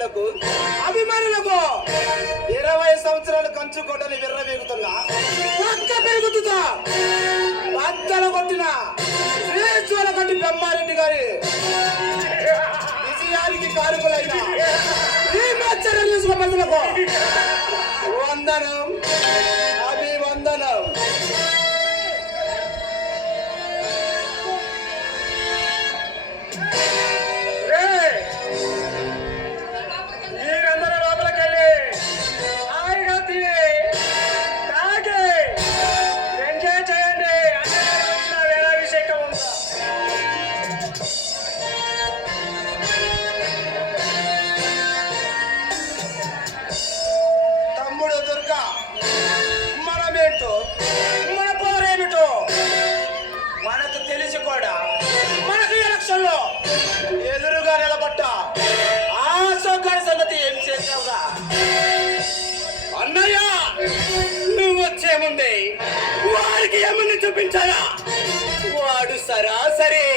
ప్రజలకు అభిమానులకు 20 సంవత్సరాలు కంచుకోటని విర్రవీగుతున్నా ఒక్క పెరుగుతుందా బద్దలు కొట్టిన శ్రీశ్వర గంటి బ్రహ్మారెడ్డి గారి విజయానికి కారకులైన ఈ మచ్చర ప్రజలకు వందనం అభివందనం. ఎదురుగా నిలబడ్డ ఆ సౌకర్య సంగతి ఏం చేసావురా అన్నయ్య? నువ్వు వచ్చే ముందే వారికి ఏమని చూపించారా? వాడు సరాసరి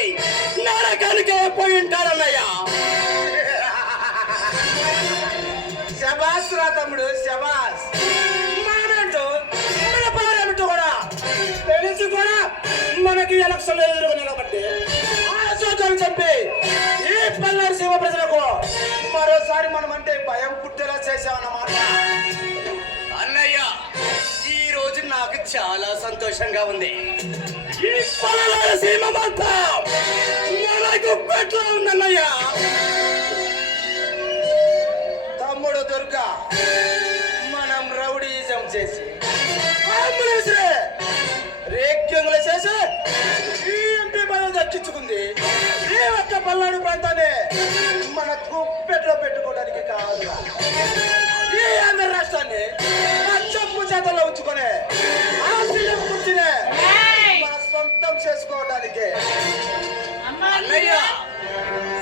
నరకానికే పోయి ఉంటారన్నయ్య. శబాస్ రా తమ్ముడు, శబాస్. మనమేంటో మన పారేమిటో కూడా తెలిసి కూడా మనకి ఎలక్షన్ ఎదురుగా నిలబట్టి చెప్పి ఈ పల్నాడు సీమ ప్రజలకు మరోసారి మనం అంటే భయం పుట్టేలా చేసామన్నమాట. అన్నయ్య, ఈ రోజు నాకు చాలా సంతోషంగా ఉంది. ఈ పల్నాడు సీమ మొత్తం మనకు పెట్లా ఉందన్నయ్య. తమ్ముడు దుర్గా మనం రౌడీజం చేసి రేక్యంగులు చేసి ఈ ఎంపీ పదవి దక్కించుకుంది. ఈ ఒక్క పల్నాడు ప్రాంతాన్ని మన గుప్పెట్లో పెట్టుకోవడానికి కాదు, ఈ ఆంధ్ర రాష్ట్రాన్ని చెప్పు చేతల్లో ఉంచుకొని ఆ సీఎం కుర్చీని మన సొంతం చేసుకోవడానికి. అన్నయ్య,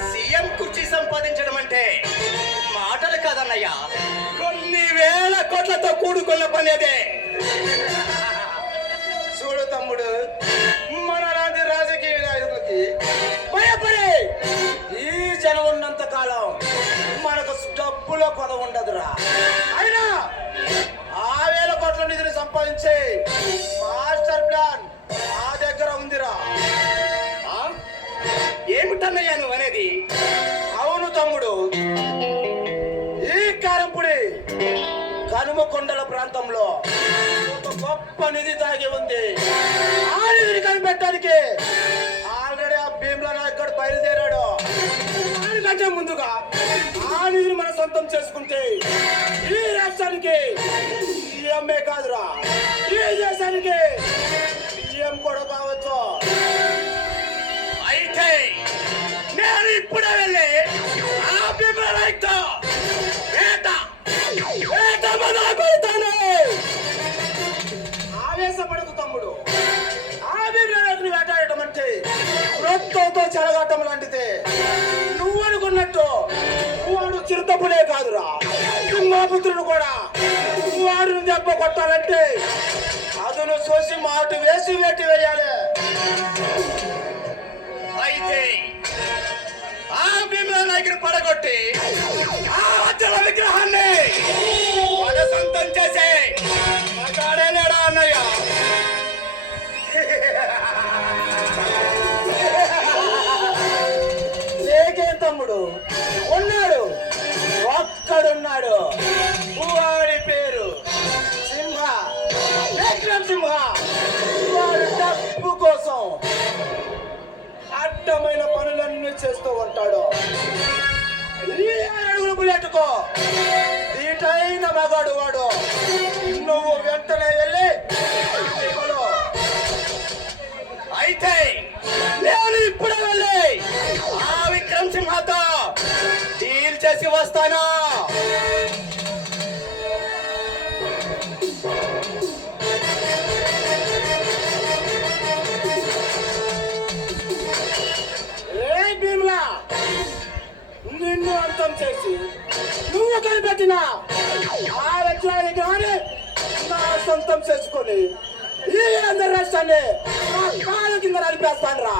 సీఎం కుర్చీ సంపాదించడం అంటే మాటలు కాదన్నయ్య, కొన్ని వేల కోట్లతో కూడుకున్న పని అదే. చూడు తమ్ముడు, మన లాంటి రాజకీయ నాయకులకి భయపడి ఈ జనం ఉన్నంత కాలం మనకు డబ్బులో కొద ఉండదురా. అయినా 1000 కోట్ల నిధిని సంపాదించే మాస్టర్ ప్లాన్ నా దగ్గర ఉందిరా. ఏమిటన్నయ్యా నువ్వు అనేది? అవును తమ్ముడు, ఈ కారంపుడి కనుమకొండల ప్రాంతంలో గొప్ప నిధి తాగి ఉంది. ఆ నిధిని కనిపెట్టడానికి ఆల్రెడీ ఆ భీమ్లా నాయకుడు బయలుదేరాడు. దానికంటే ముందుగా ఆ నిధిని మనం సొంతం చేసుకుంటే ఈ రాష్ట్రానికి సీఎంఏ కాదురా, ఈ దేశానికి సీఎం కూడా కావచ్చు. అయితే నేను ఇప్పుడే వెళ్ళి ఆ భీమ్లా నాయకుతో మొదలు పెడతాను. ఆవేశపడకు తమ్ముడు, ఆవిర్ని వేటాడటం అంటే రొట్టెతో చెలగటం లాంటిదే. నువ్వు అనుకున్నట్టు వాడు చిరుతపులే కాదురా, సింహాపుత్రుడు కూడా. వాడిని దెబ్బ కొట్టాలంటే అదును చూసి మాటు వేసి వేటి వేయాలి. అయితే ఆ భీమ్లా నాయకుని పడగొట్టి ఆ అచ్చల విగ్రహాన్ని మన సొంతం చేసే మగాడేనేడా అన్నయ్య? లేకేం తమ్ముడు, ఉన్నాడు, ఒక్కడున్నాడు. వాడి పేరు సింహ, విక్రమ్ సింహ. వాడు డబ్బు కోసం అడ్డమైన పనులన్నీ చేస్తూ ఉంటాడు. ఈ 6 అడుగుల బుల్లెట్కో దీటైన మగాడు వాడు. నువ్వు వెంటనే వెళ్ళి అయితే నేను ఇప్పుడే వెళ్ళి ఆ విక్రమ్ సింహతో డీల్ చేసి వస్తాను. నిన్ను అంతం చేసి నువ్వు కనిపెట్టిన ఆ వ్యక్తి కానీ నా సొంతం చేసుకొని ఈ ఆంధ్ర రాష్ట్రాన్ని నా కాలు కింద నడిపేస్తాను రా.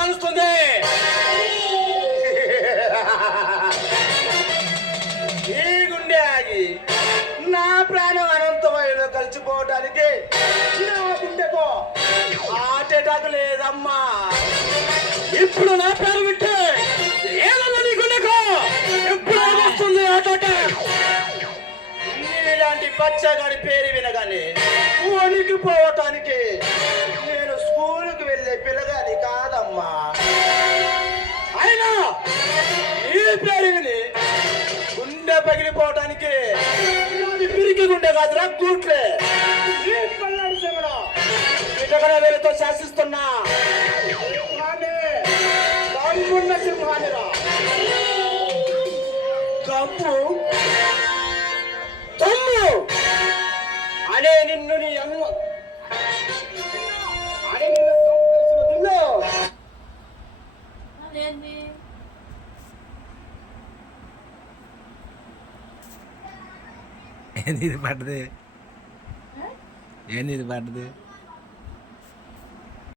కలుస్తుంది. ఈ గుండె ఆగి నా ప్రాణం అనంతమైన కలిసిపోవటానికి నా గుండెకు హార్ట్ అటాక్ లేదమ్మా. ఇప్పుడు నా పేరు వింటే ఏదన్నా నీ గుండెకు ఎప్పుడు వస్తుంది హార్ట్ అటాక్. ఇలాంటి బచ్చగాడి పేరు వినగానే వణికిపోవటానికి నేను స్కూల్కి వెళ్ళే పిల్లగాని కాదమ్మా. అయినా ఈ పేరు విని గుండె పగిలిపోవటానికి నాది పిరికి గుండె కాదురా కూట్లే. ఈ పల్నాడు చెమడ ఇటకడ వేలతో శాసిస్తున్నా దమ్మున్న సింహానిరా. కప్పు తమ్ము అనే నిన్ను నీ అమ్మ అనే నిన్ను అదేంటి ఏంది ఇది పడ్డది? ఏంది ఇది పడ్డది?